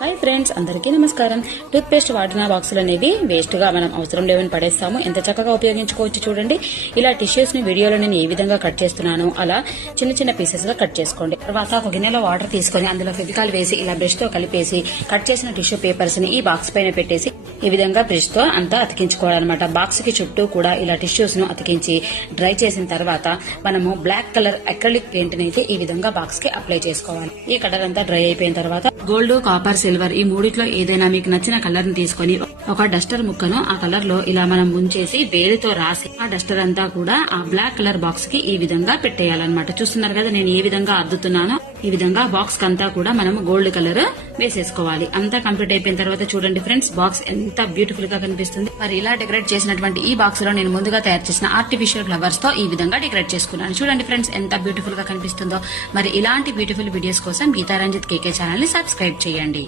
Hi friends, అందరికీ నమస్కారం. Tooth paste వాడిన బాక్సులు అనేవి వేస్ట్ గా మనం అవసరం లేవని పడేస్తాము. ఎంత చక్కగా ఉపయోగించుకోవచ్చు చూడండి. ఇలా టిష్యూస్ ని వీడియోలో నేను ఏ విధంగా కట్ చేస్తున్నాను అలా చిన్న చిన్న పీసెస్ గా కట్ చేసుకోండి. తర్వాత ఒక గిన్నెలో వాటర్ తీసుకొని అందులో ఫెవికాల్ వేసి ఇలా బ్రష్ తో కలిపేసి కట్ చేసిన టిష్యూ పేపర్స్ ని ఈ బాక్స్ పైన పెట్టేసి ఈ విధంగా బ్రష్ తో అంతా అతికించుకోవాలన్నమాట. బాక్స్ కి చుట్టూ కూడా ఇలా టిష్యూస్ ను అతికించి డ్రై చేసిన తర్వాత మనము బ్లాక్ కలర్ అక్రిలిక్ పెయింట్ అయితే ఈ విధంగా బాక్స్ కి అప్లై చేసుకోవాలి. ఈ కలర్ అంతా డ్రై అయిపోయిన తర్వాత గోల్డ్, కాపర్, సిల్వర్ ఈ మూడిట్లో ఏదైనా మీకు నచ్చిన కలర్ ని తీసుకొని ఒక డస్టర్ ముక్కను ఆ కలర్ లో ఇలా మనం ముంచేసి వేలితో రాసి ఆ డస్టర్ అంతా కూడా ఆ బ్లాక్ కలర్ బాక్స్ కి ఈ విధంగా పెట్టేయాలన్నమాట. చూస్తున్నారు కదా నేను ఏ విధంగా అద్దుతున్నానో. ఈ విధంగా బాక్స్ కంతా కూడా మనం గోల్డ్ కలర్ వేసేసుకోవాలి. అంతా కంప్లీట్ అయిపోయిన తర్వాత చూడండి ఫ్రెండ్స్, బాక్స్ ఎంత బ్యూటిఫుల్ గా కనిపిస్తుంది. మరి ఇలా డెకరేట్ చేసినటువంటి ఈ బాక్స్ లో నేను ముందుగా తయారు చేసిన ఆర్టిఫిషియల్ ఫ్లవర్స్ తో ఈ విధంగా డెకరేట్ చేసుకున్నాను. చూడండి ఫ్రెండ్స్ ఎంత బ్యూటిఫుల్ గా కనిపిస్తుందో. మరి ఇలాంటి బ్యూటిఫుల్ వీడియోస్ కోసం గీతారంజిత్ కేకే ఛానల్ ని సబ్స్క్రైబ్ చేయండి.